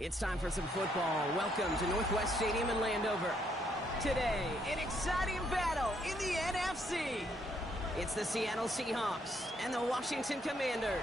It's time for some football. Welcome to Northwest Stadium in Landover. Today, an exciting battle in the NFC. It's the Seattle Seahawks and the Washington Commanders.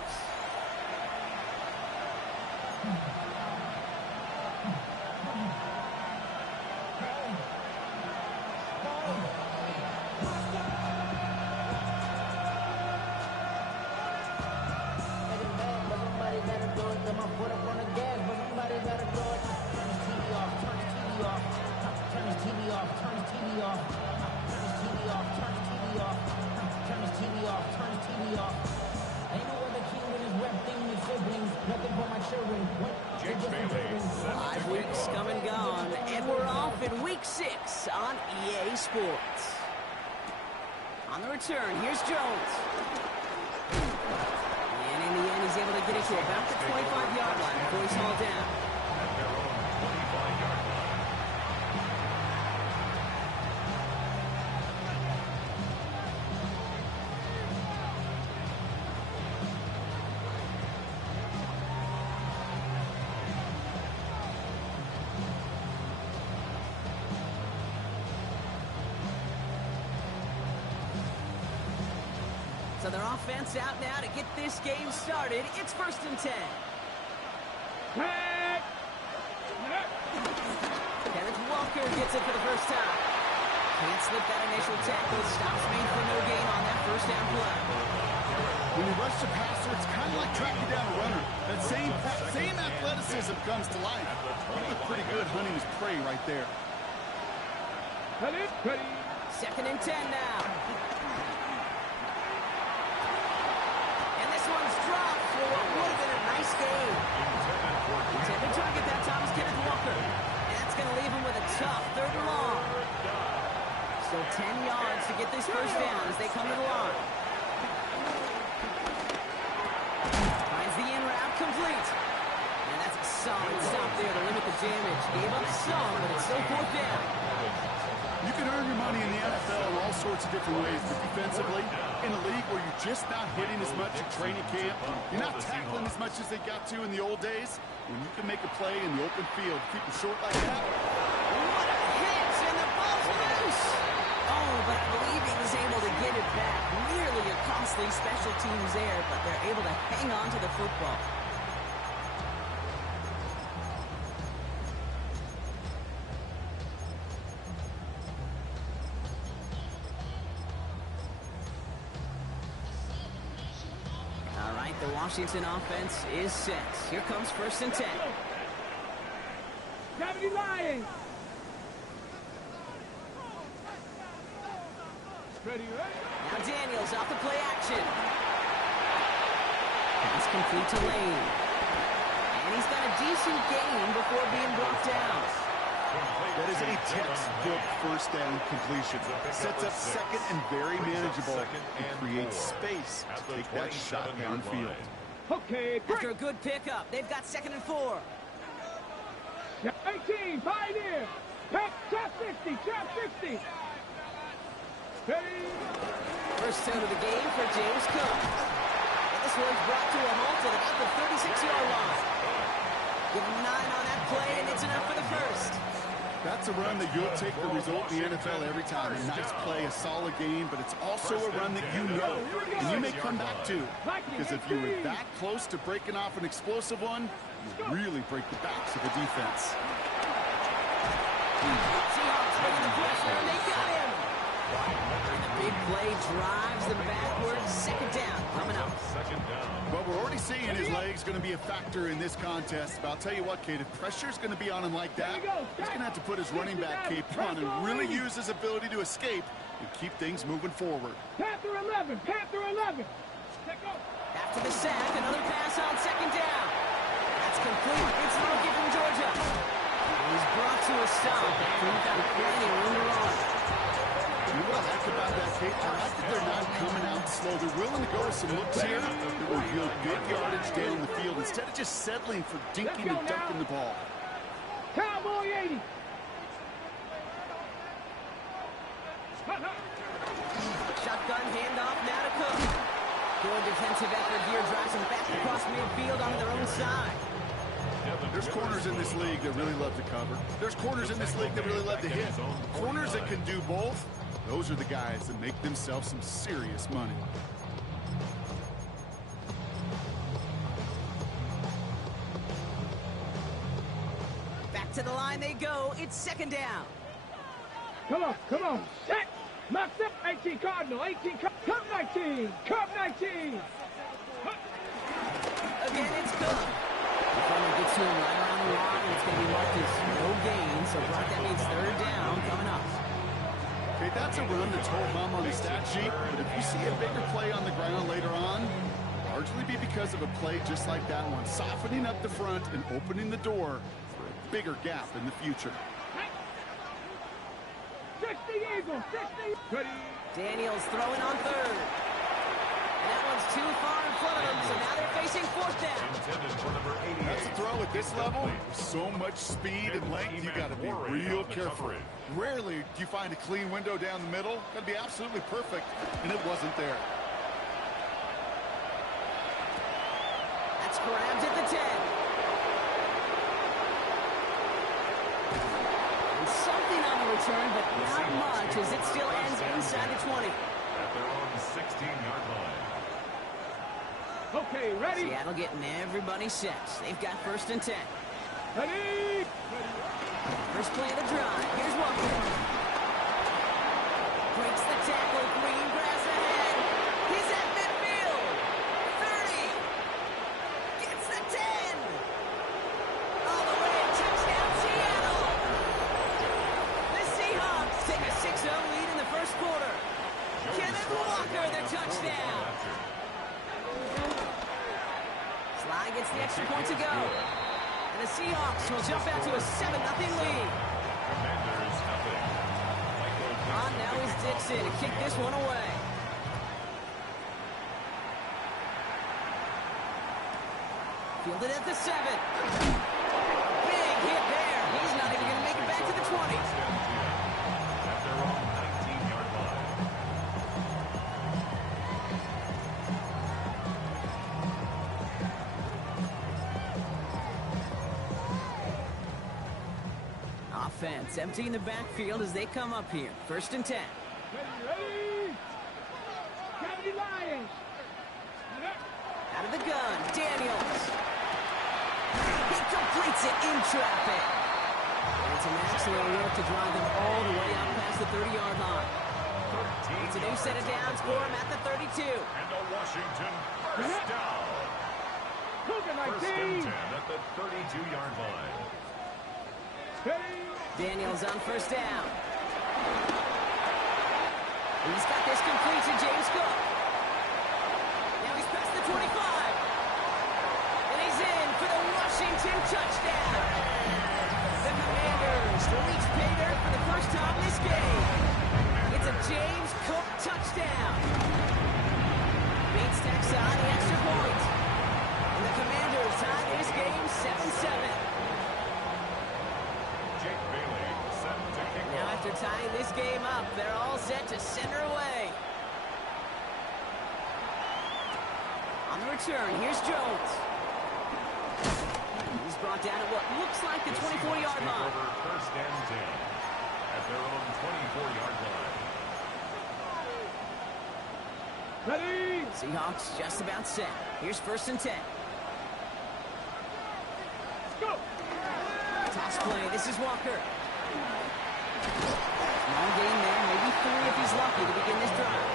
Come and gone, and we're off in Week 6 on EA Sports. On the return, here's Jones. And in the end, he's able to get it to about the 25-yard line before he's hauled down. So their offense out now to get this game started. It's 1st and 10. Kenneth Walker gets it for the first time. Can't slip that initial tackle. Stops made for no gain on that first down play. When you rush the passer, it's kind of like tracking down a runner. That same athleticism comes to life. He looked pretty good hunting his prey right there. 2nd and 10 now. For what would have been a nice game. Intended target that time is Kenneth Walker. And that's going to leave him with a tough 3rd and long. So 10 yards to get this first down as they come to the line. Finds the in route complete. And that's a solid stop there to limit the damage. Gave up some, but it's still 4th down. You can earn your money in the NFL in all sorts of different ways, but defensively, in a league where you're just not hitting as much at training camp, you're not tackling as much as they got to in the old days, when you can make a play in the open field, keep it short like that. What a hit, and the ball's loose! Oh, but I believe he was able to get it back. Nearly a costly special teams error, but they're able to hang on to the football. The Washington offense is set. Here comes 1st and 10. Gravity lying. Now Daniels off the play action. Pass complete to Lane. And he's got a decent gain before being brought down. That is a textbook first down completion. Sets up 2nd and very manageable and creates space to take that shot downfield. Okay, after a good pickup, they've got 2nd and 4. 18, pioneer. Trap 60, trap 60. First down of the game for James Cook. And this one's brought to a halt at about the 36-yard line. Give him 9 on that play, and it's enough for the first. That's a run that you'll take the result in the NFL every time. A nice play, a solid game, but it's also a run that you know, and you may come back to. Because if you were that close to breaking off an explosive one, you really break the backs of the defense. Seahawks bringing the pressure, and they got him. And the big play drives them backwards. 2nd down coming up. Well, we're already seeing his legs going to be a factor in this contest. But I'll tell you what, Kate, if pressure's going to be on him like that, he's going to have to put his running back cape on and really use his ability to escape and keep things moving forward. Panther 11, Panther 11. After the sack, another pass on 2nd down. That's complete. It's the rookie from Georgia. He's brought to a stop. He's got plenty of room to run. You know what I like about that, Kate? I like that they're not coming out slow. They're willing to go with some looks here that reveal big yardage down the field instead of just settling for dinking and dunking the ball. Cowboy 80. Shotgun handoff now to Cook. Good defensive effort here drives them back across midfield onto their own side. There's corners in this league that really love to cover. There's corners in this league that really love to hit. Corners that can do both, those are the guys that make themselves some serious money. Back to the line they go. It's second down. Come on, come on. Set. Max up. 18 Cardinal. 18 Curve 19. Curve 19. Again, it's Cook. The runner gets to him right around the line, and it's going to be marked as no gain. So, Brock, that means third down coming up. Okay, that's a run that's whole hum on the stat sheet, but if you see a bigger play on the ground later on, largely be because of a play just like that one, softening up the front and opening the door for a bigger gap in the future. 60 Eagles, 60. Daniels throwing on third. And that one's too far in front of them, so now they're facing fourth down. That's a throw at this level. So much speed and length, you got to be real careful. Rarely do you find a clean window down the middle. Got to be absolutely perfect, and it wasn't there. That's grabbed at the 10. And something on the return, but not much, as it still ends inside the 20. At their own 16-yard line. Okay, ready? Seattle getting everybody set. They've got first and 10. Ready? First play of the drive. Here's Walker. Breaks the tackle. Green grass ahead. He's at midfield. 30. Gets the 10. All the way. Touchdown, Seattle. The Seahawks take a 6-0 lead in the first quarter. Kenneth Walker, the touchdown. Sly gets the extra point to go. And the Seahawks will jump out to a 7-0 lead. Commanders nothing. On now is Dixon to kick this one away. Fielded at the 7. Big hit there. He's not even going to make it back to the 20. At their own 19-yard line. Offense emptying the backfield as they come up here. First and 10. Ready? Kennedy Lions. Out of the gun, Daniels. He completes it in traffic. And it's an excellent work to drive them all the way out past the 30-yard line. It's a new set of downs for him at the 32. And a Washington first down. First and 10 at the 32-yard line. Daniels on first down. He's got this complete to James Cook. Now he's past the 25. And he's in for the Washington touchdown. The Commanders reach pay dirt for the first time this game. It's a James Cook touchdown. Bates tacks on the extra point. And the Commanders tie this game 7-7. Now after tying this game up, they're all set to send her away. On the return, here's Jones. He's brought down at what looks like the 24-yard line. First and 10 at their own 24-yard line. Ready? Seahawks just about set. Here's first and 10. Go! Toss play. This is Walker. Long game there, maybe 3 if he's lucky to begin this drive.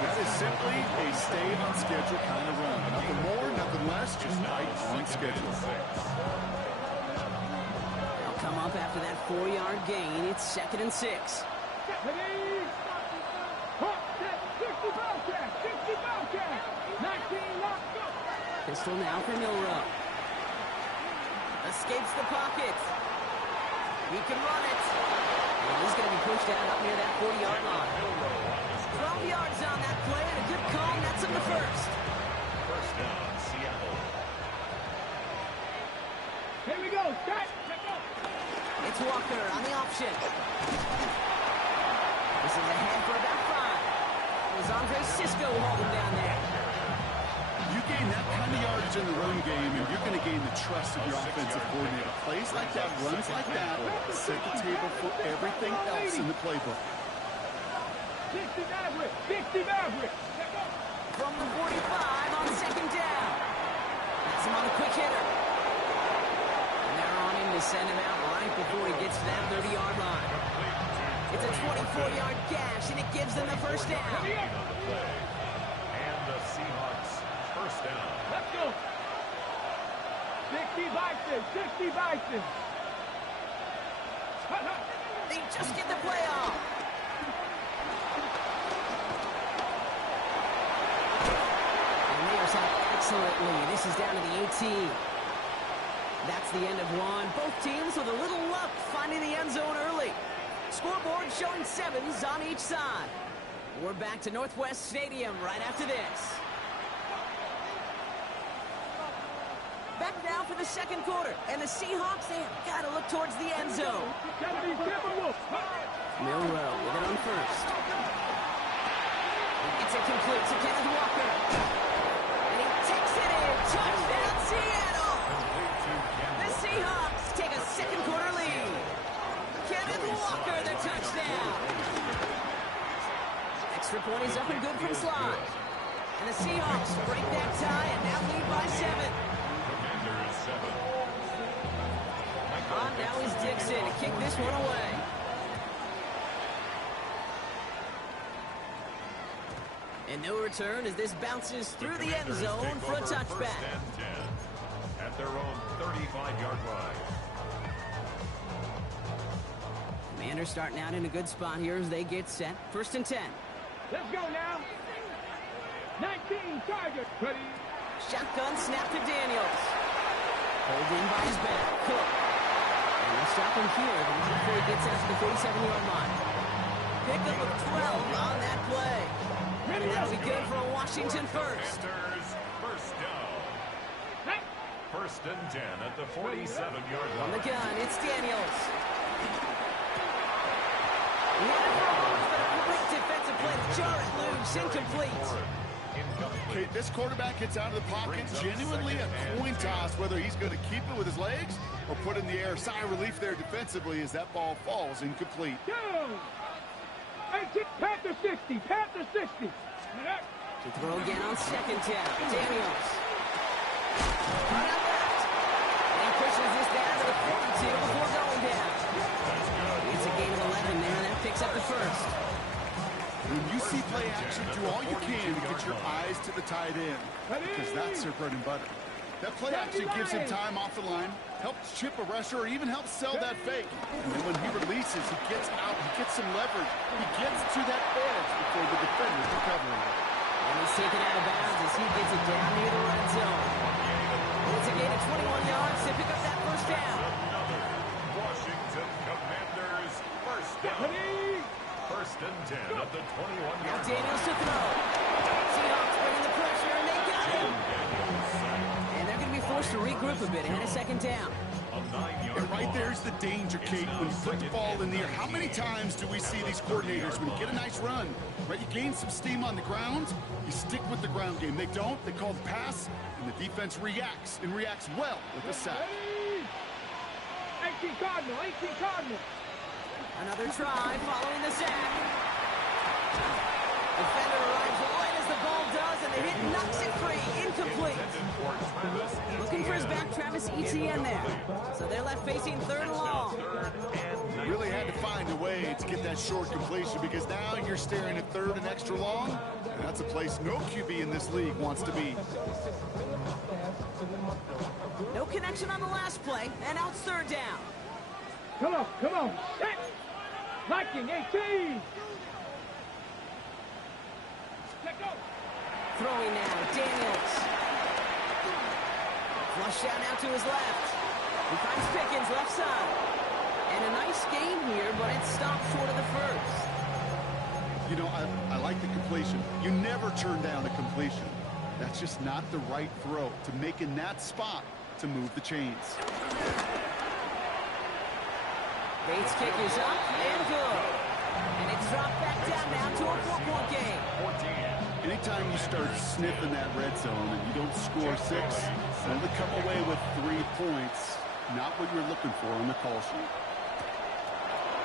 That is simply a stay-on-schedule kind of run. Nothing more, nothing less, just right on schedule. They'll come up after that 4-yard gain. It's second and 6. Ready? Hot, set, 60 Bobcat, 60 Bobcat, 19 lock, go! Pistol now for Milrow. Escapes the pocket. He can run it. And he's going to be pushed out up near that 40-yard line. 12 yards on that play, and a good call nets him the first. First down, Seattle. Here we go, start. It's Walker on the option. This is ahead for about 5. It was Andre Cisco holding down there. You gain that kind of yardage in the run game, and you're going to gain the trust of your offensive coordinator. Plays like that, runs like that, set the table for everything else in the playbook. 60 Maverick! 60 Maverick! From the 45 on second down. That's him on a quick hitter. And they're on him to send him out right before he gets to that 30-yard line. It's a 24-yard gash, and it gives them the first down. And the Seahawks first down. Let's go! 60 Bison! 60 Bison! They just get the play off. And they are set excellently. This is down to the 18. That's the end of one. Both teams with a little luck finding the end zone early. Scoreboard showing 7s on each side. We're back to Northwest Stadium right after this. Back now for the second quarter. And the Seahawks, they have got to look towards the end zone. Milrow with it on first. It's incomplete to Kenneth Walker. And he takes it in. Touchdown, Seattle! The Seahawks take a second quarter lead. Kenneth Walker, the touchdown. Extra point is up and good from Sly. And the Seahawks break that tie and now lead by 7. Commanders 7. On now is Dixon to kick this one away. And no return as this bounces through the end zone for a touchback. First and 10 at their own 35-yard line. Commanders starting out in a good spot here as they get set. First and 10. Let's go now. 19 target. Ready. Shotgun snap to Daniels. Hold in by his back. Cook. And they'll stop him here before he gets out to the 47-yard line. Pickup of 12 on that play. And that'll be good for a Washington first. Commanders first down. First and 10 at the 47-yard line. On the gun, it's Daniels. He had it for a loss, but a great defensive play to jar it loose. Incomplete. Okay, this quarterback gets out of the pocket, genuinely a coin toss, whether he's going to keep it with his legs or put it in the air. Sigh of relief there defensively as that ball falls incomplete. Go! 18, Panther 60, Panther 60. To throw again on second down. Daniels. Right out left. And he pushes this down to the 42 before going down. It's a gain of 11 there, and that picks up the first. When you see play action, do all you can to get your eyes to the tight end, because that's their bread and butter. That play action gives him time off the line, helps chip a rusher, or even helps sell that fake. And then when he releases, he gets out, he gets some leverage. He gets to that edge before the defender's recovering. And he's taken out of bounds as he gets it down near the red zone. And it's a gain of 21 yards to pick up that first down. Washington Commanders first down. First and 10 at the 21-yard Now line. Daniels to throw. Seahawks bringing the pressure, and they got him. And they're going to be forced to regroup a bit ahead of second down. And right there's the danger, Kate, when you put the ball in the air. How many times do we see these coordinators, when you get a nice run, right, you gain some steam on the ground, you stick with the ground game. They don't, they call the pass, and the defense reacts, and reacts well with the sack. 18 Cardinal, 18 Cardinal. Another try following the sack. Defender arrives right as the ball does, and the hit knocks it free. Incomplete. Looking for his back, Travis Etienne there. So they're left facing third and long. Really had to find a way to get that short completion, because now you're staring at third and extra long, and that's a place no QB in this league wants to be. No connection on the last play, and now it's third down. Come on, come on. Set. Viking 18. Let go. Throwing now, Daniels. Flush out now to his left. He finds Pickens left side. And a nice game here, but it stopped short of the first. You know, I like the completion. You never turn down a completion. That's just not the right throw to make in that spot to move the chains. Bates' kick is up and good. And it's dropped back down now to a 4-point game. 14. Anytime you start sniffing that red zone and you don't score 6, only come away with 3 points. Not what you're looking for on the call sheet.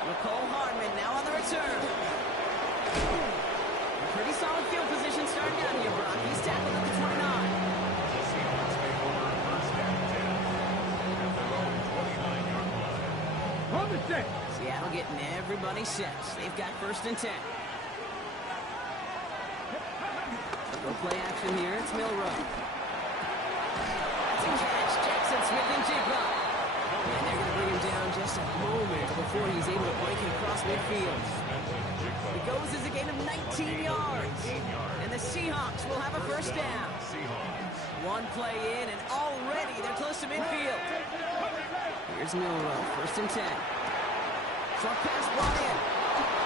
Nicole Hardman now on the return. Pretty solid field position starting out here, Brock. He's tackled at the 29. The Seahawks take over first and 10 at their own 29-yard line. On the set. Seattle getting everybody set. They've got first and 10. Go play action here. It's Milrow. That's a catch. Jackson Smith and Jigba. And they're going to bring him down just a moment before he's able to break it across midfield. It goes as a gain of 19 yards. And the Seahawks will have a first down. One play in, and already they're close to midfield. Here's Milrow. First and 10. Short pass brought in.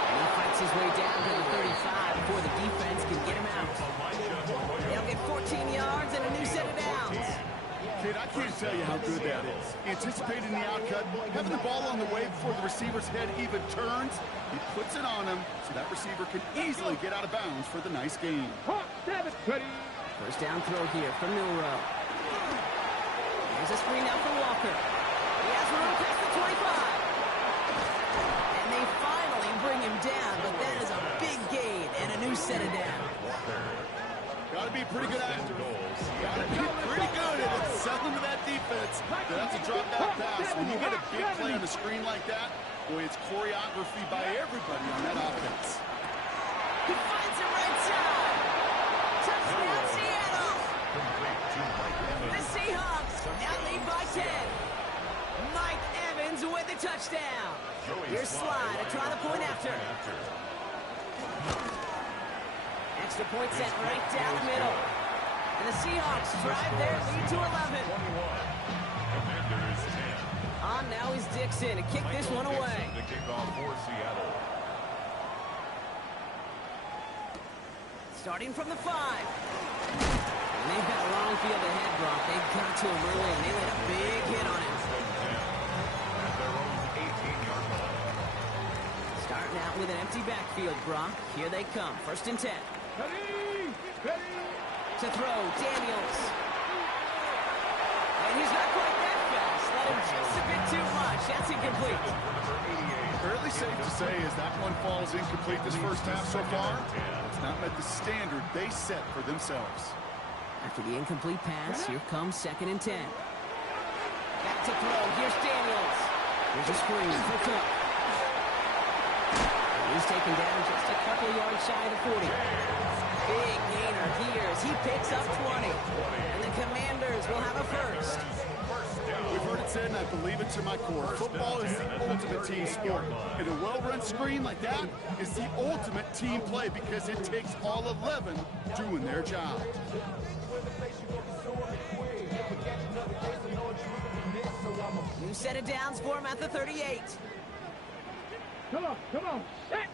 And he fights his way down to the 35 before the defense can get him out. They'll get 14 yards and a new set of downs. Kid, I can't tell you how good that is. Anticipating the outcut, having the ball on the way before the receiver's head even turns, he puts it on him so that receiver can easily get out of bounds for the nice gain. First down throw here from Milrow. There's a screen out for Walker. He has room past the 25. And they finally bring him down, but that is a big gain and a new set of downs. Got to be a pretty good actor. Got to be pretty good at selling to that defense. That's a drop back pass. When you get a big play on the screen like that, boy, it's choreography by everybody on that offense. He finds it right side. Touchdown, Seattle. The Seahawks now lead by 10. Mike Evans with the touchdown. Here's Slide to try the point after. Extra point set right down the middle. And the Seahawks drive their lead to 11. Commanders 10. On now is Dixon to kick this one away. The kickoff for Seattle. Starting from the 5. And they've got a long field ahead, Brock. They got to him early, and they laid a big hit on him. At their own 18-yard line. Starting out with an empty backfield, Brock. Here they come. First and 10. To throw, Daniels. And he's not quite that fast. Let him just a bit too much. That's incomplete. Fairly safe to say as that one falls incomplete this first half so far, it's not met the standard they set for themselves. After the incomplete pass, here comes second and 10. Back to throw. Here's Daniels. Here's a screen for Cook. He's taken down just a couple yards shy of the 40. Big gainer here as he picks up 20. And the Commanders will have a first. We've heard it said, and I believe it to my core. Football is the ultimate team sport. And a well-run screen like that is the ultimate team play because it takes all 11 doing their job. New set of downs for him at the 38. Come on, set.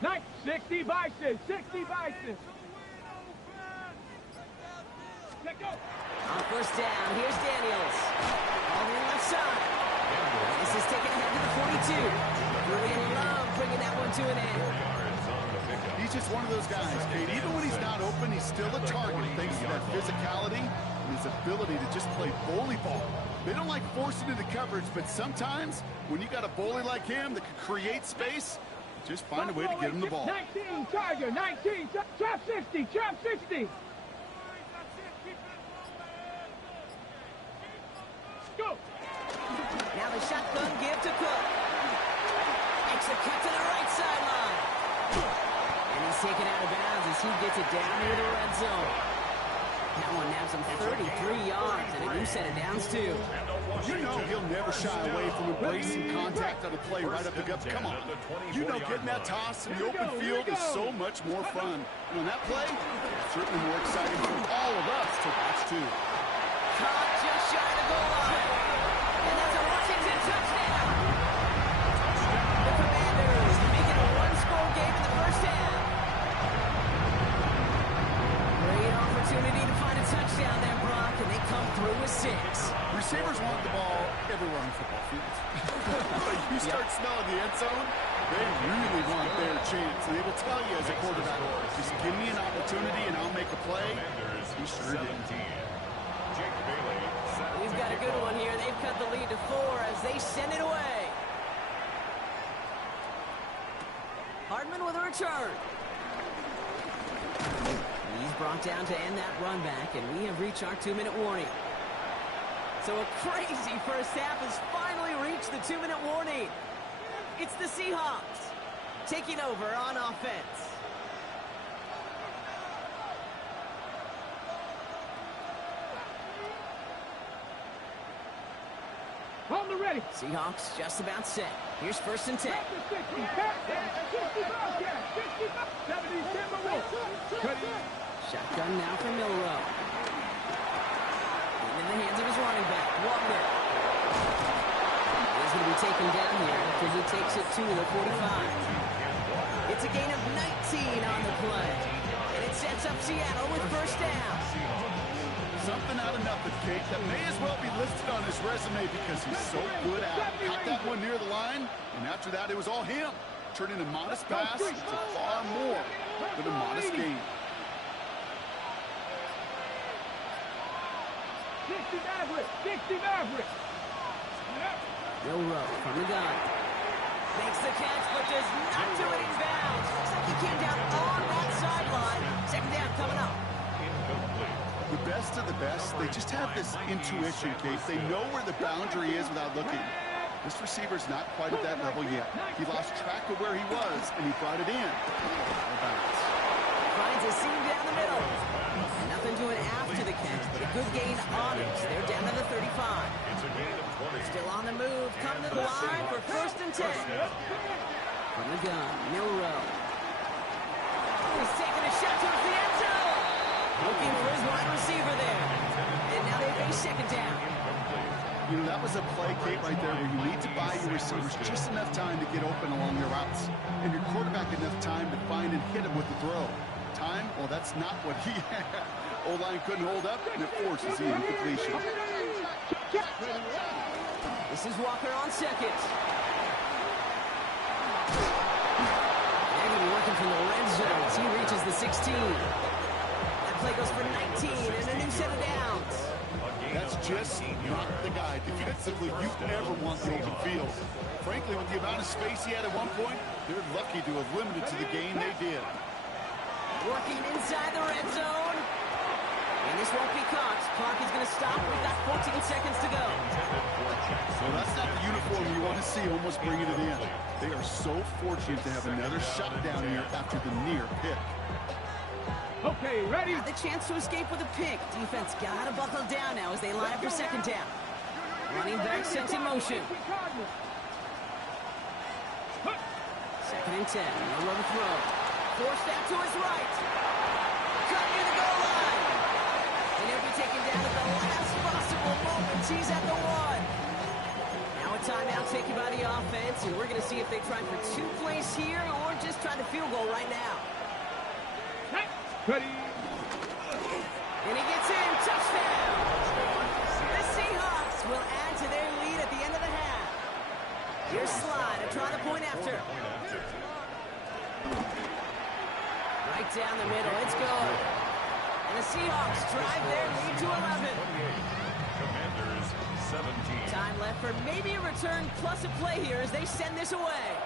Nice, 60 Bison, 60 Bison. Let go. On first down, here's Daniels. On the left side. This is taken ahead to the 42. Really love bringing that one to an end. He's just one of those guys, Kate. Even when he's not open, he's still a target thanks to that physicality and his ability to just play bully ball. They don't like forcing into coverage, but sometimes when you got a bully like him that can create space, just find a way to get him the ball. 19, Tiger, 19, trap 60, trap 60. Go. Now the shotgun give to Cook. Makes a cut to the right sideline. And he's taken out of bounds as he gets it down near the red zone. That one naps him 33 yards and a new set of downs, too. You know he'll never shy away from embracing contact on a play right up the gut. Come on. You know getting that toss in the open field is so much more fun. And on that play, it's certainly more exciting for all of us to watch, too. Caught just shy of the goal line. And that's a Washington touchdown. The Commanders make it a one-score game in the first half. Great opportunity to find a touchdown there, Brock, and they come through with 6. Receivers want the ball everywhere on football fields. But you start smelling the end zone, They really want their chance. They will tell you as a quarterback, just give me an opportunity and I'll make a play. He sure did. He's got a good one here. They've cut the lead to 4 as they send it away. Hardman with a return. He's brought down to end that run back, and we have reached our 2-minute warning. So a crazy first half has finally reached the 2-minute warning. It's the Seahawks taking over on offense. On the ready. Seahawks just about set. Here's 1st and 10. Shotgun now for Milrow. In the hands of his running back, Walker. He's going to be taken down here because he takes it to the 45. It's a gain of 19 on the play. And it sets up Seattle with 1st down. Something out of nothing, Kate, that may as well be listed on his resume because he's so good at it. Caught that one near the line, and after that, it was all him. Turning a modest pass to far more than a modest gain. 60 Maverick. 60 Maverick. Milrow from the gun. Makes the catch, but does not do it in bounds. Looks like he came down on that sideline. 2nd down coming up. The best of the best, they just have this intuition, Kate. They know where the boundary is without looking. This receiver's not quite at that level yet. He lost track of where he was, and he brought it in. Finds a seam down the middle. Nothing doing after the catch, but a good gain on it. They're down to the 35. Still on the move, come to the line for 1st and 10. From the gun, Milrow. He's taking a shot towards the end zone. Looking for his wide receiver there. And now they face 2nd down. You know, that was a play, Kate, right there where you need to buy your receivers just enough time to get open along their routes. And your quarterback enough time to find and hit him with the throw. Time? Well, that's not what he had. O-line couldn't hold up, and it forces the incompletion. This is Walker on 2nd. They're going to be working from the red zone as he reaches the 16. That play goes for 19 and a new set of downs. That's just not the guy defensively you ever want the open field. Frankly, with the amount of space he had at one point, they're lucky to have limited to the gain they did. Working inside the red zone. And this won't be caught. Clock is going to stop. We've got 14 seconds to go. So that's not the uniform you want to see almost bringing it in. They are so fortunate to have another shot down here after the near pick. Okay, ready? Got the chance to escape with a pick. Defense got to buckle down now as they line up for 2nd down. Running back sent in motion. 2nd and 10. No run throw. Forced out to his right. Cut near the goal line. And he'll be taken down at the last possible moment. He's at the 1. Now a timeout taken by the offense, and we're going to see if they try for 2 plays here or just try the field goal right now. Ready. And he gets in. Touchdown. The Seahawks will add to their lead at the end of the half. Here's Slide to try the point after. Right down the middle. It's good. And the Seahawks drive their lead to 11. Commanders 17. Time left for maybe a return plus a play here as they send this away.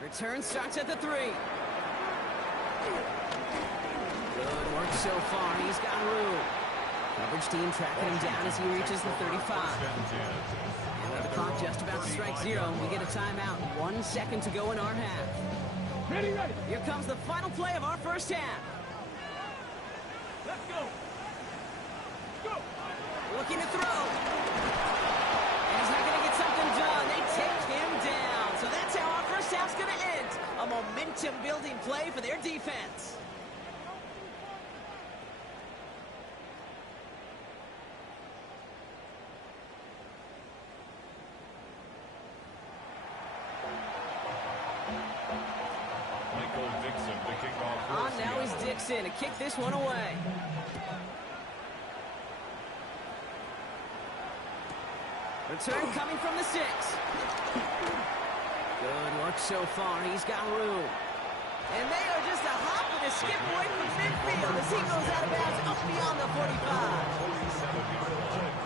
Return starts at the 3. Good work so far. He's got room. Coverage team tracking him down as he reaches the 35. And with the clock just about to strike 0, we get a timeout. 1 second to go in our half. Ready, ready. Here comes the final play of our first half. Let's go. Go. Looking to throw. And he's not going to get something done. They take him down. So that's how our first half's going to end. A momentum-building play for their defense. On now is Dixon to kick this one away. Return coming from the 6. Good work so far. He's got room. And they are just a hop and a skip away from midfield as he goes out of bounds up beyond the 45.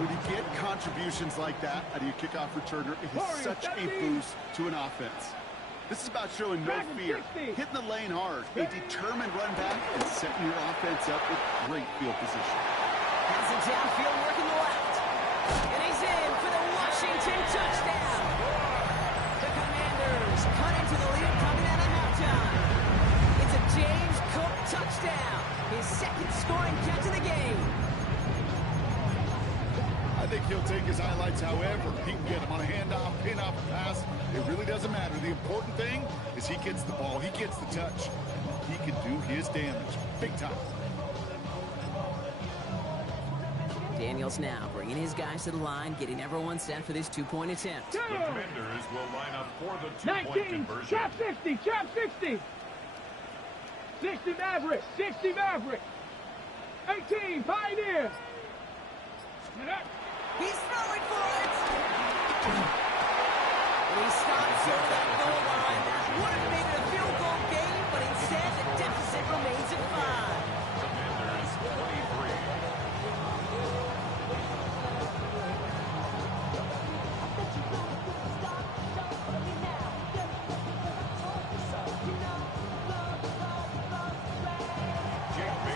When you get contributions like that out of your kickoff returner, it is such a boost to an offense. This is about showing no fear, hitting the lane hard, a determined run back, and setting your offense up with great field position. Has it downfield, working the left. And he's in for the Washington touchdown. The Commanders cut into the lead coming out of halftime. It's a James Cook touchdown. His second scoring catch of the game. I think he'll take his highlights however he can get him on a handoff, pin off, a pass. It really doesn't matter. The important thing is he gets the ball. He gets the touch. He can do his damage big time. Daniels now bringing his guys to the line, getting everyone set for this two-point attempt. The Commanders will line up for the two-point 19, conversion. trap 60, trap 60. 60 Mavericks, 60 Mavericks. 18, Pioneer. He's throwing for it. And he stops over that goal line. That would have made it a field goal game, but instead the deficit remains at 5. Commanders 23.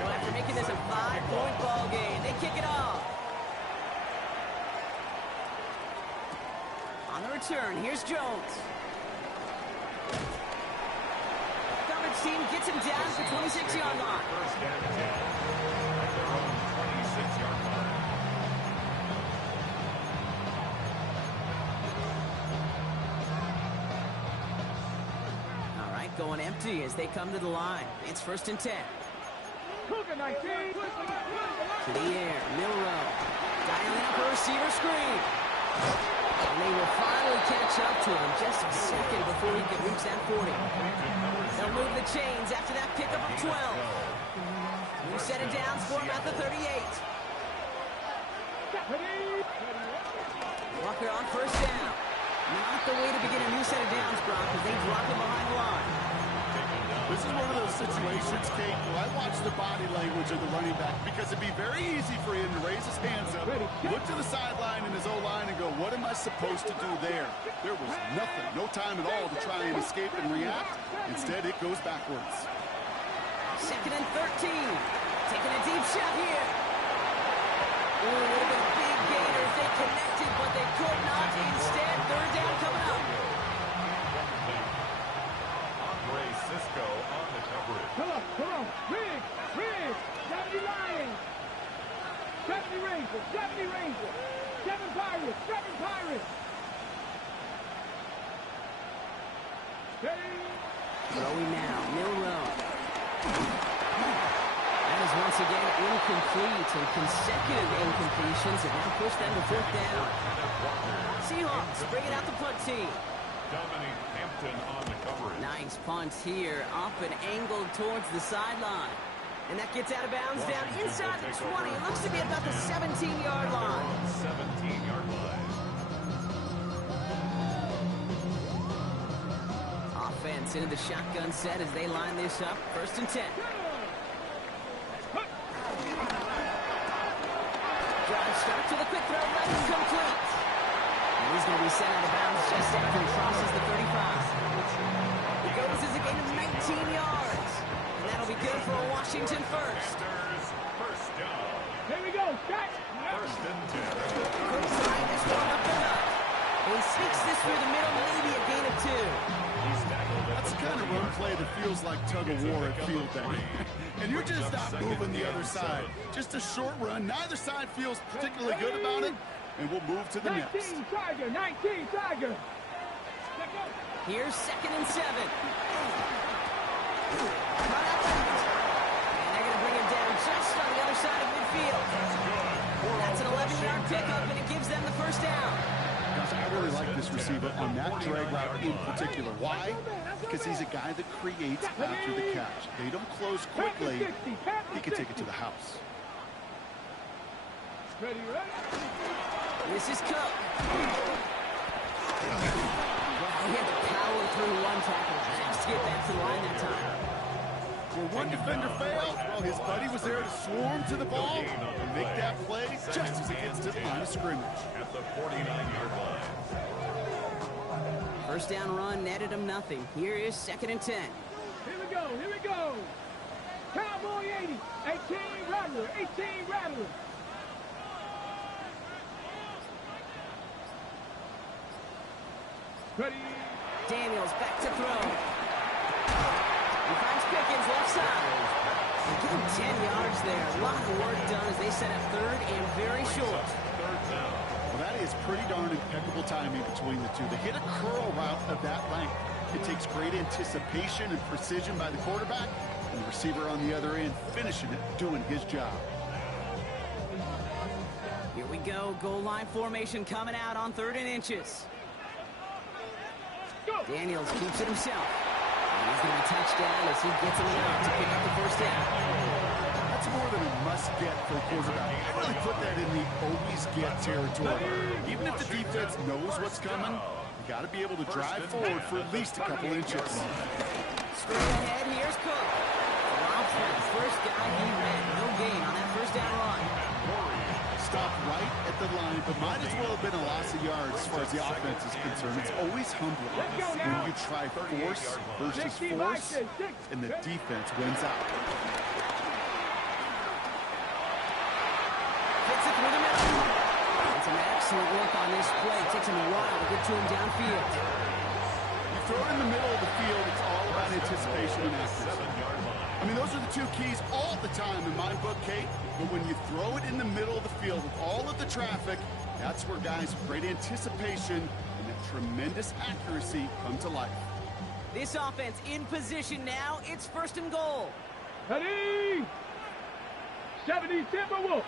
So after making this a 5-point ball game, they kick it off. On the return, here's Jones. Coverage team gets him down to the 26-yard line. First down and 10. At their own 26-yard line. All right, going empty as they come to the line. It's 1st and 10. Cougar 19. To the air, Milrow. Dialing up a receiver screen. And they will finally catch up to him just a second before he can reach that 40. They'll move the chains after that pickup of 12. New set of downs for him at the 38. Walker on 1st down. Not the way to begin a new set of downs, Brock, as they drop him behind the line. This is one of those situations, Kate, where I watch the body language of the running back because it'd be very easy for him to raise his hands up, look to the sideline in his O-line and go, what am I supposed to do there? There was nothing, no time at all to try and escape and react. Instead, it goes backwards. 2nd and 13. Taking a deep shot here. Ooh, a little bit of big gainers. They connected, but they could not. Instead, 3rd down coming up. Cisco on the coverage. Come on. Riggs. 70 Lions. 70 Rangers. 7 Pirates. Ready? Throwing now, Milrow. That is once again incomplete, and consecutive incompletions have now pushed them to 4th down. Seahawks bringing out the punt team. Dominic Hampton on the coverage. Nice punt here, up and angled towards the sideline. And that gets out of bounds down inside the 20. It looks to be about the 17-yard line. 17-yard line. Offense into the shotgun set as they line this up. 1st and 10. Drive start to the quick throw, left complete. And he's going to be sent out of bounds just after he crosses the 35. He goes as a gain of 19 yards. And that'll be good for a Washington first. Commanders, first down. Here we go. Start. 1st and 10. Cook's line this one up the gut. He sneaks this through the middle, maybe a gain of 2. He's tackled at That's the kind of run play that feels like tug of war at field day. And you're just not moving the other side. Just a short run. Neither side feels particularly good about it. And we'll move to the 19 next. Tiger. 19 Tiger. Here's 2nd and 7. Cut out left. And they're going to bring him down just on the other side of midfield. That's an 11-yard pickup, and it gives them the 1st down. Gosh, I really like this receiver on that drag route in particular. Why? Because he's a guy that creates after the catch. They don't close quickly. He can take it to the house. Ready? This is Cook. He had to power through one tackle just to get back to the line that time. Where one defender failed, well, his buddy was there to swarm to the ball and make that play just as it gets to the line of scrimmage. At the 49-yard line. First down run netted him nothing. Here is 2nd and 10. Here we go, here we go. Cowboy 80, 18 Rattler, 18 Rattler. Ready. Daniels back to throw. He finds Pickens left side. Give him 10 yards there. A lot of work done as they set up 3rd and very short. Well, that is pretty darn impeccable timing between the two. To hit a curl route of that length, it takes great anticipation and precision by the quarterback, and the receiver on the other end finishing it, doing his job. Here we go. Goal line formation coming out on 3rd and inches. Daniels keeps it himself. And he's going to be touchdown as he gets him out to pick up the first down. That's more than a must-get for a quarterback. I really put that in the always-get territory. Even if the defense knows what's coming, you got to be able to drive forward for at least a couple inches. Straight ahead, here's Cook. Drops that first guy he met. No gain on that first down run. Stopped right at the line, but might as well have been a loss of yards as far as the offense is concerned. It's always humbling when you try force versus force, and the defense wins out. Gets it through the middle. It's an excellent look on this play. It takes him a while to get to him downfield. You throw it in the middle of the field, it's all about anticipation and accuracy. I mean, those are the two keys all the time in my book, Kate. But when you throw it in the middle of the field with all of the traffic, that's where guys with great anticipation and that tremendous accuracy come to life. This offense in position now. It's 1st and goal. Ready. 70 Timberwolves.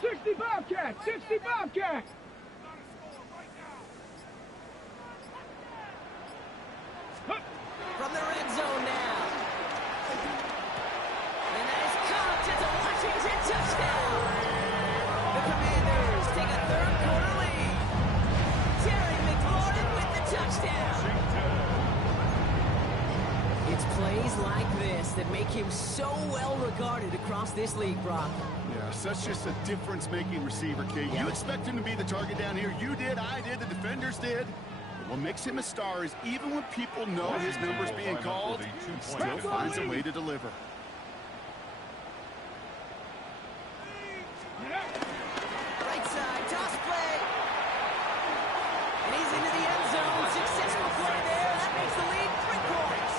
60 Bobcats, 60 Bobcats. From the red zone now. And that is caught. It's a Washington touchdown. The Commanders take a 3rd quarter lead. Terry McLaurin with the touchdown. It's plays like this that make him so well regarded across this league, Brock. Yeah, such just a difference-making receiver, Kate. You expect him to be the target down here. You did, I did, the defenders did. What makes him a star is even when people know his number's being called, he still finds a way to deliver. Right side, toss play. And he's into the end zone. Successful play there. That makes the lead 3 points.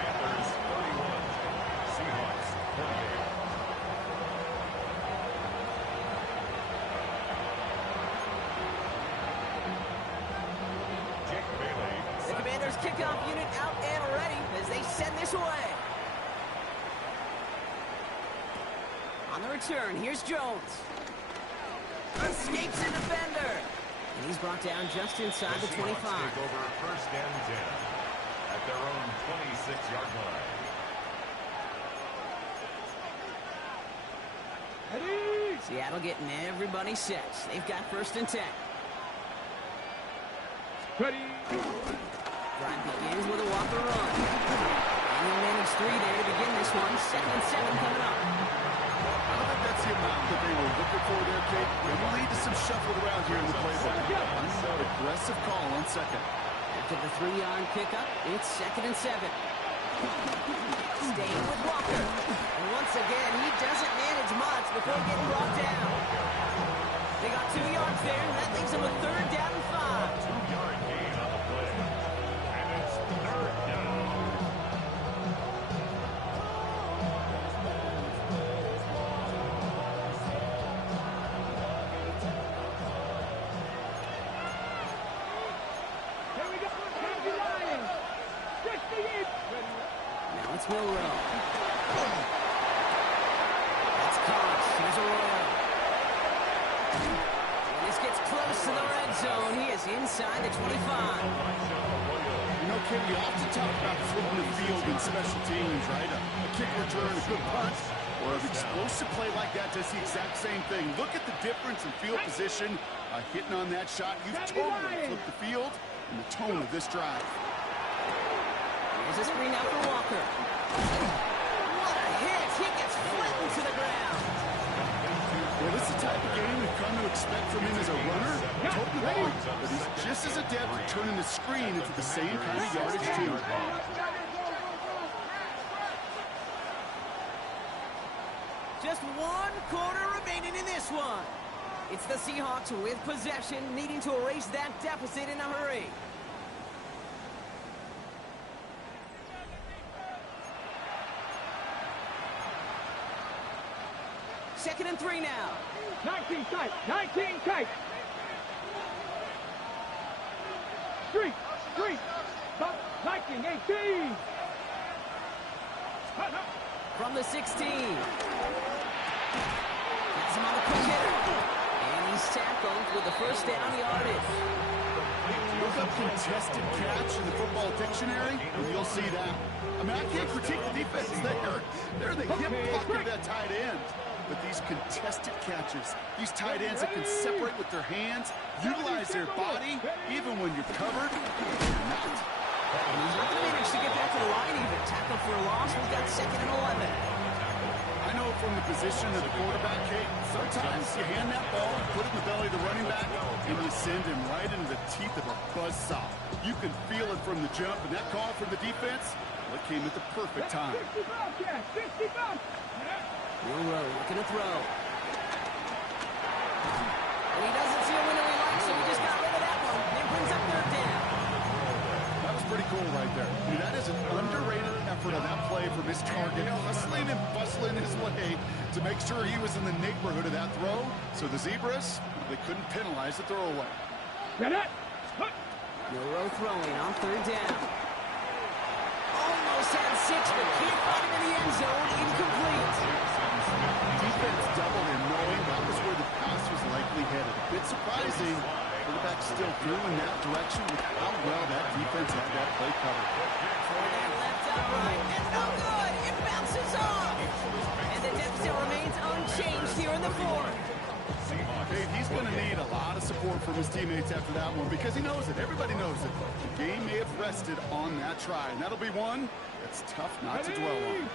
Commanders 31, Seahawks 48. The Commanders kickoff unit out and ready as they send this away. On the return, here's Jones. Escapes a defender. And he's brought down just inside the 25. Take over 1st and 10 at their own 26-yard line. Ready. Seattle getting everybody set. They've got 1st and 10. Ready. Drive begins with a Walker run. And he'll manage 3 there to begin this one. 2nd and 7 coming up. I don't think that's the amount that they were looking for there, Kate. It will lead to some shuffled around here in the playbook. An aggressive call on 2nd. After the 3-yard pickup, it's 2nd and 7. Staying with Walker. And once again, he doesn't manage much before getting brought down. They got 2 yards there. That leaves them with 3rd down and 5. 2-yard gain on the play. And it's 3rd down. Here we go. County Lions. 68. Now it's Milrow. That's Cox. Here's Arroyo. When this gets close to the red zone, he is inside the 25. know, Kate, we often talk about flipping the field in special teams, right? A kick return, a good punt, or an explosive play like that does the exact same thing. Look at the difference in field position. Hitting on that shot, you've totally flipped the field and the tone of this drive. There's a screen out for Walker. What a hit! He gets flattened to the ground. Well, this is the type of game we've come to expect from him as a runner. Total ball, but he's just as adept at turning the screen into the same kind of yardage, too. Just 1 quarter remaining in this one. It's the Seahawks with possession, needing to erase that deficit in a hurry. Second and 3 now. 19 tight. 19 tight. Street. Stop. 19, 18. From the 16. Gets him on the quick hitter. And he's tackled with the first down yardage. Look up contested catch in the football dictionary, and you'll see that. I mean, I can't critique the defense there. They're the hip pocket of that tight end. But these contested catches, these tight ends that can separate with their hands, utilize their body, even when you're covered, you're not. And he's not going to manage to get back to the line even. Tackle for a loss. We've got second and 11. I know from the position of the quarterback, Kate, sometimes you hand that ball, put it in the belly of the running back, and you send him right into the teeth of a buzzsaw. You can feel it from the jump, and that call from the defense, well, it came at the perfect time. 60 Bobcats. 60 Bobcats. Milrow looking to throw. And he doesn't see a window he likes, so he just got rid of that one. And it brings up third down. That was pretty cool right there. I mean, that is an underrated effort on that play from his target, hustling and bustling his way to make sure he was in the neighborhood of that throw. So the Zebras, they couldn't penalize the throwaway. Milrow throwing on third down. Almost had 6, but can't find him in the end zone. Incomplete. Defense doubled in knowing that was where the pass was likely headed. A bit surprising. Quarterback still threw in that direction with how well that defense had that play covered. Left upright, and no good. It bounces off. And the deficit remains unchanged here in the fourth. Dave, he's going to need a lot of support from his teammates after that one because he knows it. Everybody knows it. The game may have rested on that try, and that'll be one that's tough not to dwell on.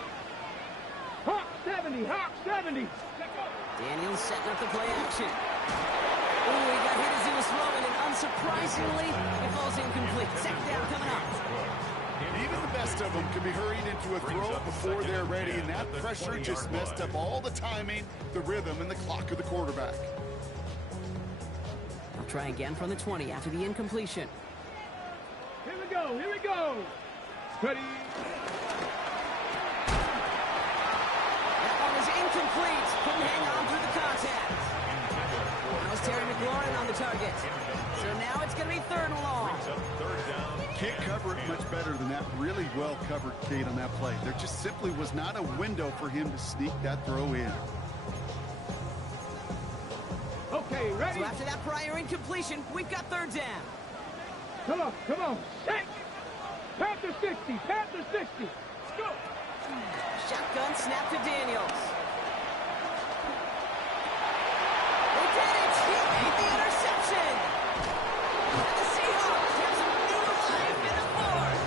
Hawk 70. Hawk 70. Daniels setting up the play action. Ooh, he got hit as he was throwing, and unsurprisingly, it falls incomplete. Second down coming up. Even the best of them can be hurried into a throw before they're ready, and that pressure just messed up all the timing, the rhythm, and the clock of the quarterback. I'll try again from the 20 after the incompletion. Here we go. Here we go. Ready. That one is incomplete. Couldn't hang on through the contact. That was Terry McLaurin on the target. So now it's going to be third and long. Can't cover it much better than that really well-covered Kate on that play. There just simply was not a window for him to sneak that throw in. Okay, ready? So after that prior incompletion, we've got third down. Come on. Set. Panther 60. Panther 60. Let's go. Shotgun snap to Daniels. They did it! He made the interception! And the Seahawks have some new life in the fourth.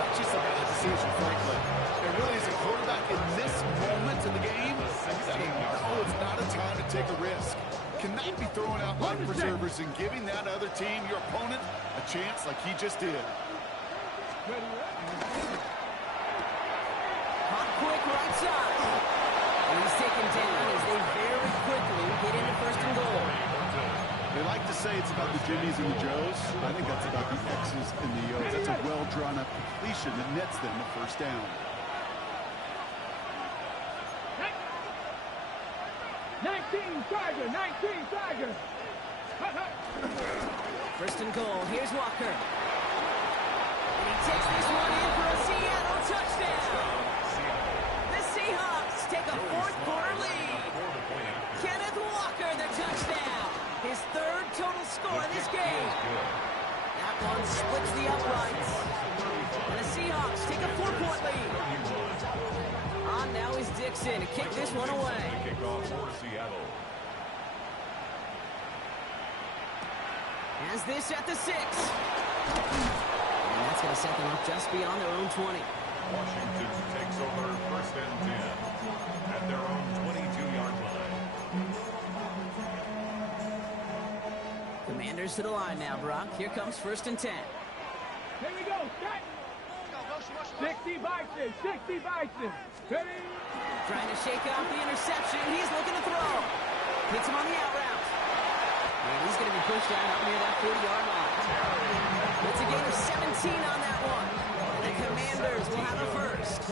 Not just a bad decision, frankly. It really is a quarterback in this moment in the game. Oh, it's not a time to take a risk. Cannot be throwing out life preservers and giving that other team, your opponent, a chance like he just did. Hot quick right side. And he's taken down as they very quickly get into first and goal. They like to say it's about the Jimmies and the Joes. I think that's about the X's and the O's. That's a well-drawn-up completion that nets them a first down. 19 Tiger. 19 Tiger. First and goal. Here's Walker. And he takes this one in for a Seattle touchdown. The Seahawks take a fourth quarter lead. Kenneth Walker, the touchdown. His third total score in this game. That one splits the uprights. And the Seahawks take a 4-point lead. On now is Dixon to kick this one away. Kickoff for Seattle. Has this at the 6. And that's going to set them up just beyond their own 20. Washington takes over 1st and 10 at their own 22-yard line. Commanders to the line now, Brock. Here comes 1st and 10. Here we go. Set. 60 Bison. 60 Bison. Ready? Trying to shake off the interception. He's looking to throw. Hits him on the out route. And he's going to be pushed out up near that 40-yard line. It's a gain of 17 on that one. And the Commanders will have a first.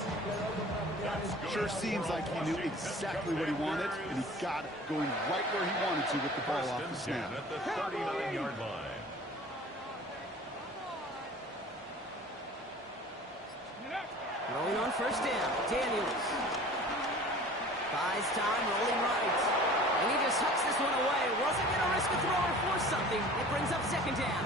Sure seems like he knew exactly what he wanted, and he got it going right where he wanted to with the ball off the snap. At the 39-yard line. Rolling on 1st down. Daniels. Buys time, rolling right. And he just hucks this one away. Wasn't going to risk a throw or force something. It brings up 2nd down.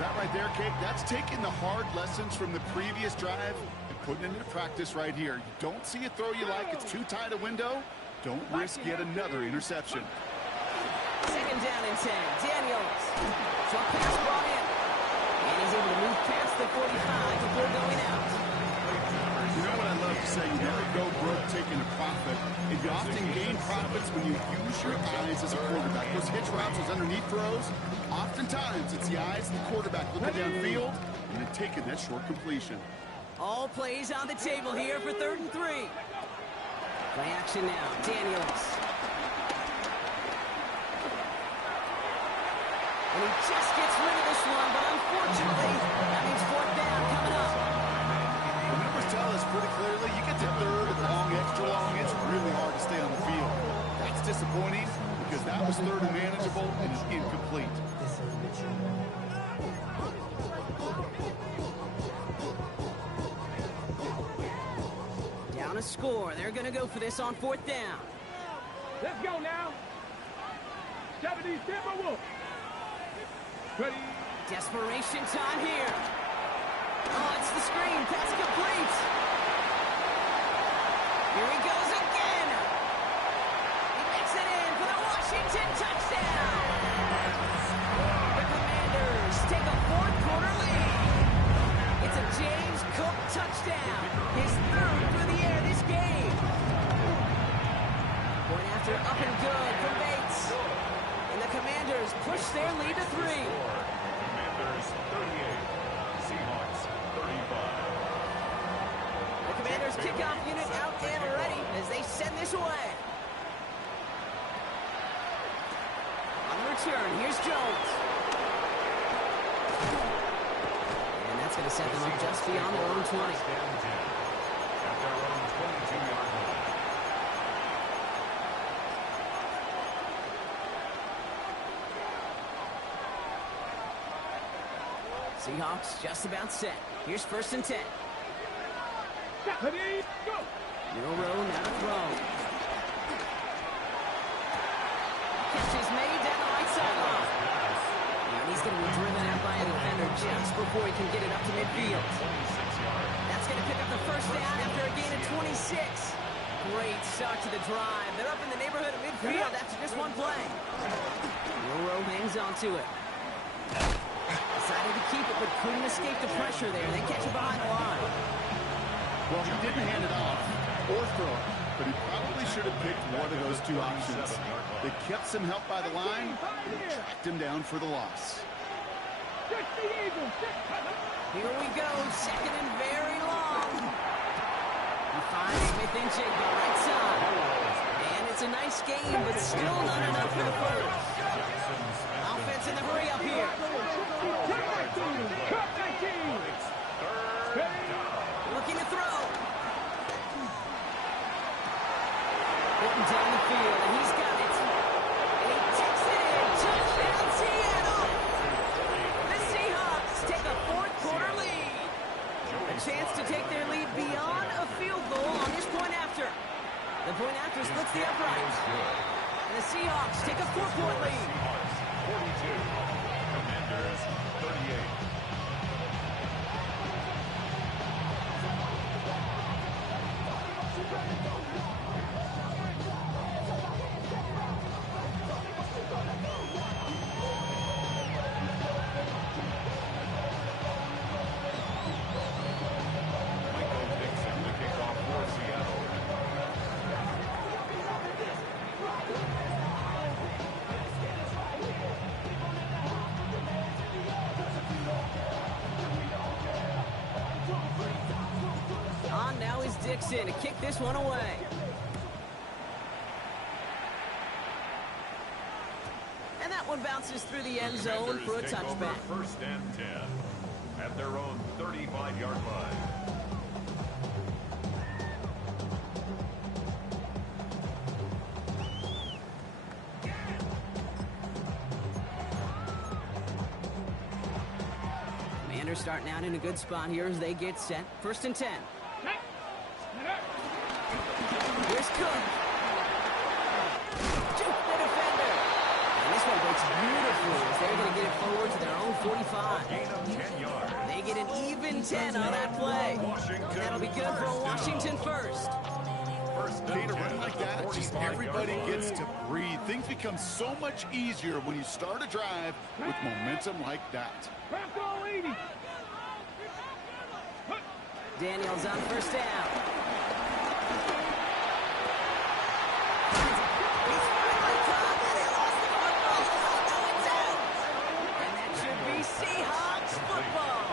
That right there, Kate, that's taking the hard lessons from the previous drive and putting it into practice right here. You don't see a throw you like, it's too tight a window. Don't risk yet another interception. 2nd down and 10. Daniels. Short pass brought in. And he's able to move past the 45 before going out. You know what I love to say? You never go broke taking a profit. And you often gain profits when you use your eyes as a quarterback. Those hitch routes, those underneath throws, oftentimes it's the eyes of the quarterback looking downfield and then taking that short completion. All plays on the table here for 3rd and 3. Play action now. Daniels. And he just gets rid of this one, but unfortunately, that means 4th down coming up. The numbers tell us pretty clearly, you get to 3rd and long, extra long, it's really hard to stay on the field. That's disappointing because that was 3rd and manageable and is incomplete. Down a score. They're going to go for this on 4th down. Let's go now. 70 Timberwolves. Ready? Desperation time here. Oh, it's the screen. Pass complete. Here he goes again. He makes it in for the Washington touchdown. The Commanders take a 4th-quarter lead. It's a James Cook touchdown. His 3rd through the air this game. Point after up and good from Bates. And the Commanders push their lead to 3. Commanders 38, Seahawks 35. The Commanders kickoff unit out and ready as they send this away. On return, here's Jones. And that's going to set them up just beyond their own 20. Down 10 at their own 22-yard line. Seahawks just about set. Here's 1st and 10. Ready? Go. Milrow now to throw. Catch is made down the right sideline. And he's going to be driven out by a defender just before he can get it up to midfield. That's going to pick up the 1st down after a gain of 26. Great start to the drive. They're up in the neighborhood of midfield after just one play. Milrow hangs on to it. Decided to keep it, but couldn't escape the pressure there. They catch it behind the line. Well, he didn't hand it off or throw it, but he probably should have picked one of those 2 options. They kept some help by the line and tracked him down for the loss. Here we go, 2nd and very long. He finds Smith and Jigba right side. And it's a nice game, but still not enough for the first. Offense in the hurry up here. Looking to throw. Hitting down the field, and he's got it. And he takes it in. Touchdown, Seattle. The Seahawks take a 4th-quarter lead. A chance to take their lead beyond a field goal on this point after. The point after splits the uprights. And the Seahawks take a 4-point lead. 42. Commanders 38. On now is Dixon to kick this one away. And that one bounces through the end zone for a touchback. First and 10 at their own 35-yard line. Commanders starting out in a good spot here as they get set. First and 10. Here's Cook. Juke the defender. And this one breaks beautifully as they're going to get it forward to their own 45. Gain of 10 yards. They get an even 10 on that play. And that'll be good for a Washington first. Hey, to run like that, just everybody gets to breathe. Things become so much easier when you start a drive with momentum like that. Daniels on first down. He's finally caught, and he lost the football. Oh, no, it's out. And that should be Seahawks football.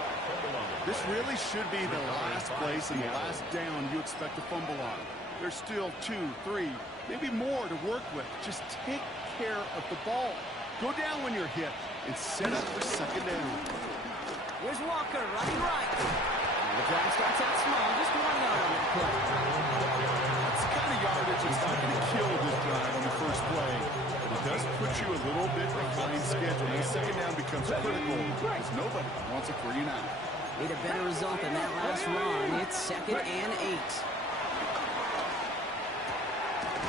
This really should be the last place and the last down you expect to fumble on. There's still 2, 3, maybe more to work with. Just take care of the ball. Go down when you're hit and set up for second down. Here's Walker running right. The drive starts out small, just 1 yard on that play. That's the kind of yardage that's not going to kill this drive on the first play, but it does put you a little bit behind schedule. And the second down becomes critical because nobody wants a 3 and out. Need a better result than that last run. It's second and 8.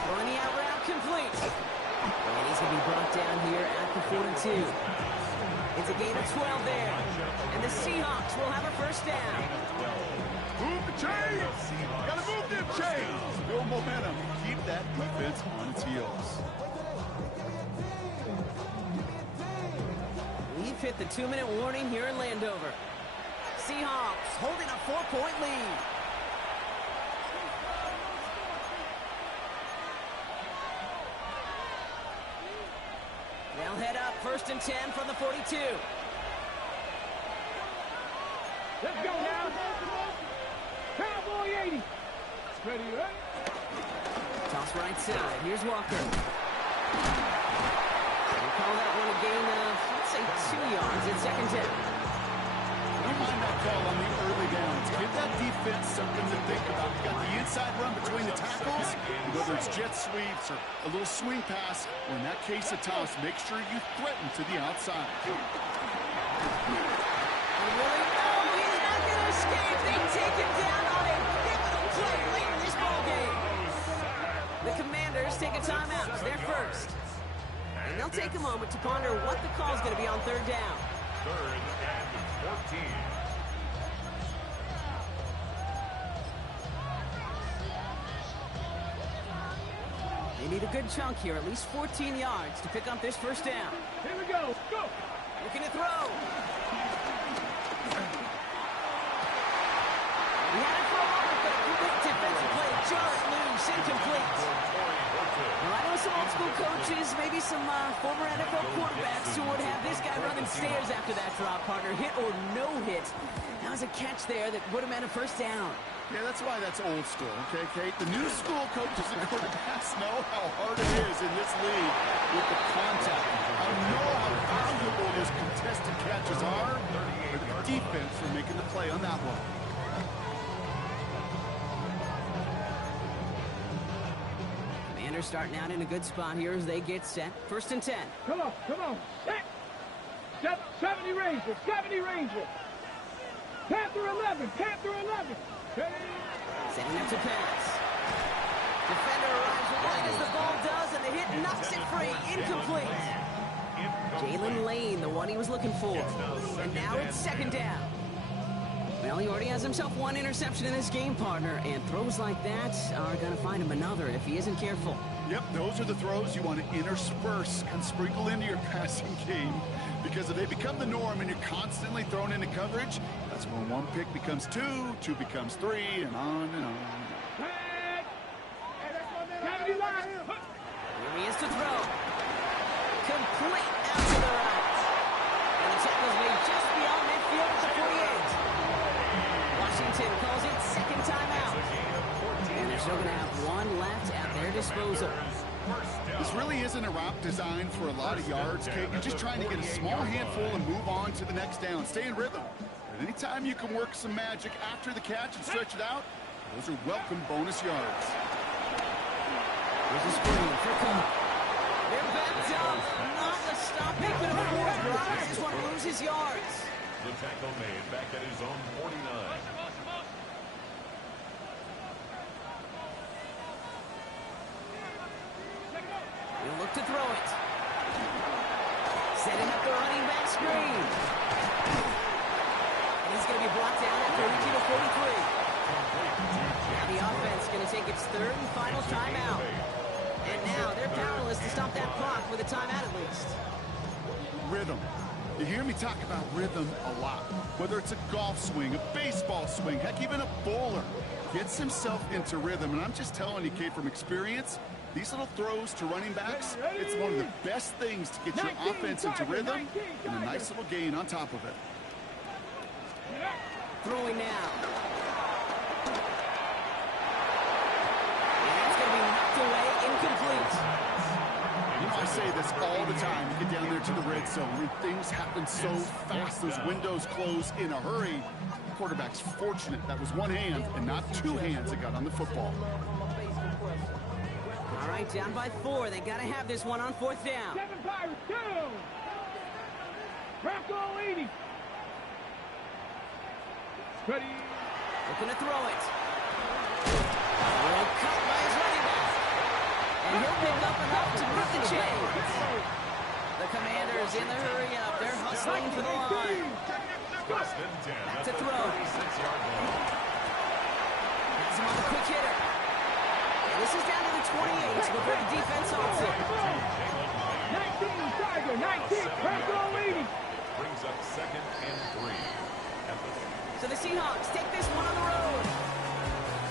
Throwing the out route complete. And he's going to be brought down here at the 42. It's a gain of 12 there. And the Seahawks will have a first down. Move the chains! Gotta move them chains! Build momentum. Keep that defense on its heels. We've hit the 2-minute warning here in Landover. Seahawks holding a 4-point lead. They'll head up first and 10 from the 42. Let's go now. Cowboy 80. Ready, right? Toss right side. Here's Walker. We'll call that one a gain of, let's say, 2 yards at second down. Don't mind that call on the early downs. Give that defense something to think about. You got the inside run between the tackles, whether it's jet sweeps or a little swing pass, or in that case a toss, make sure you threaten to the outside. He's not going to escape. They take him down on a pivotal play late in this ballgame. The Commanders take a timeout. They're first. And they'll take a moment to ponder what the call is going to be on third down. Third and 14. They need a good chunk here, at least 14 yards to pick up this first down. Here we go. Go. Looking to throw. He had it for a moment, but a great defensive play. Just loose, incomplete. Well, I know some old school coaches, maybe some former NFL quarterbacks who would have this guy running stairs after that drop, partner. Hit or no hit. That was a catch there that would have meant a first down. Yeah, that's why that's old school, okay, Kate? The new school coaches and quarterbacks know how hard it is in this league with the contact. I know how valuable those contested catches are for the defense for making the play on that one. Commanders starting out in a good spot here as they get set. First and 10. Come on, come on. Set. 70 Ranger, 70 Ranger. Panther 11, Panther 11. Setting up to pass. Defender arrives right as the ball does, and the hit knocks it free. Incomplete. Jalen Lane, the one he was looking for. And now it's second down. Well, he already has himself one interception in this game, partner, and throws like that are going to find him another if he isn't careful. Yep, those are the throws you want to intersperse and sprinkle into your passing game, because if they become the norm and you're constantly thrown into coverage, that's when one pick becomes two, two becomes three, and on and on. Here he is to throw. Complete out to the right. And the tackle is made just beyond midfield at the 48. Washington calls it second timeout. And they're still going to have one left at their disposal. This really isn't a route designed for a lot of yards, Kate. You're just trying to get a small handful and move on to the next down. Stay in rhythm. And anytime you can work some magic after the catch and stretch it out, those are welcome bonus yards. Here's a screen for Cook. They're backed up. Not the stop they could afford. Rodgers just won't lose his yards. The tackle made back at his own 49. He'll look to throw it. Setting up the running back screen. And he's going to be brought down at 32 to 43. Now the offense is going to take its third and final timeout. And now they're powerless to stop that clock with a timeout at least. Rhythm. You hear me talk about rhythm a lot. Whether it's a golf swing, a baseball swing, heck, even a bowler gets himself into rhythm. And I'm just telling you, Kate, from experience, these little throws to running backs, it's one of the best things to get your offense into rhythm and a nice little gain on top of it. Throwing now. And it's going to be knocked away, incomplete. You know, I say this all the time. You get down there to the red zone, and things happen so fast. Those windows close in a hurry. The quarterback's fortunate that was one hand and not two hands that got on the football. All right, down by 4. They got to have this one on fourth down. 7 Pirates, go! Bronco 80. Ready. Looking to throw it. Well, cut by his running back. And he'll pick up enough to move the chains. The Commanders in the hurry up. They're hustling for the line. Back to throw. Has him on the quick hitter. And this is down to the 28 before the defense holds it. 19, Tiger, 19, Bronco 80. Brings up second and 3. So the Seahawks take this one on the road.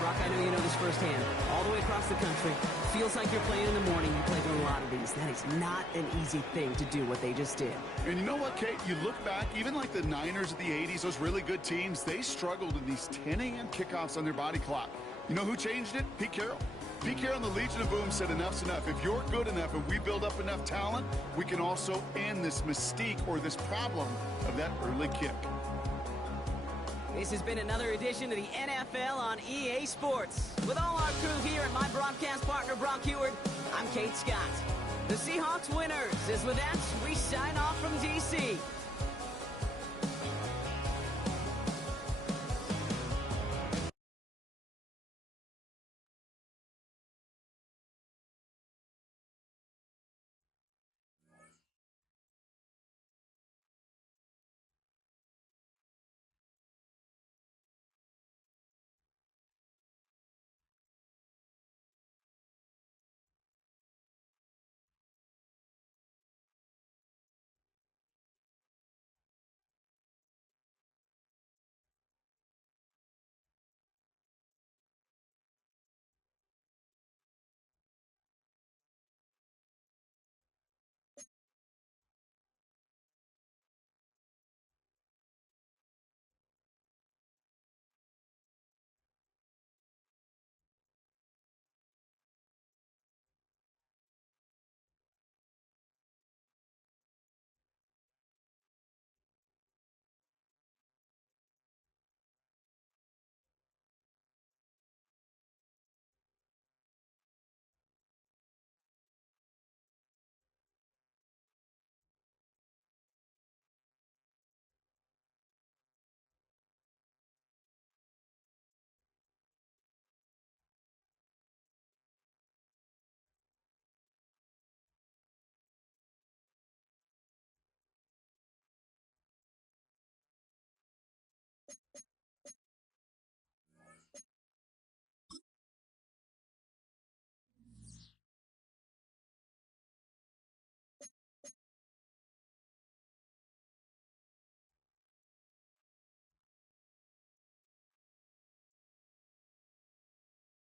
Brock, I know you know this firsthand. All the way across the country. Feels like you're playing in the morning. You play through a lot of these. That is not an easy thing to do what they just did. And you know what, Kate? You look back, even like the Niners of the 80s, those really good teams, they struggled in these 10 a.m. kickoffs on their body clock. You know who changed it? Pete Carroll. Pete Carroll and the Legion of Boom said enough's enough. If you're good enough and we build up enough talent, we can also end this mystique or this problem of that early kick. This has been another edition of the NFL on EA Sports. With all our crew here and my broadcast partner, Brock Heward, I'm Kate Scott. The Seahawks winners. As with that, we sign off from D.C.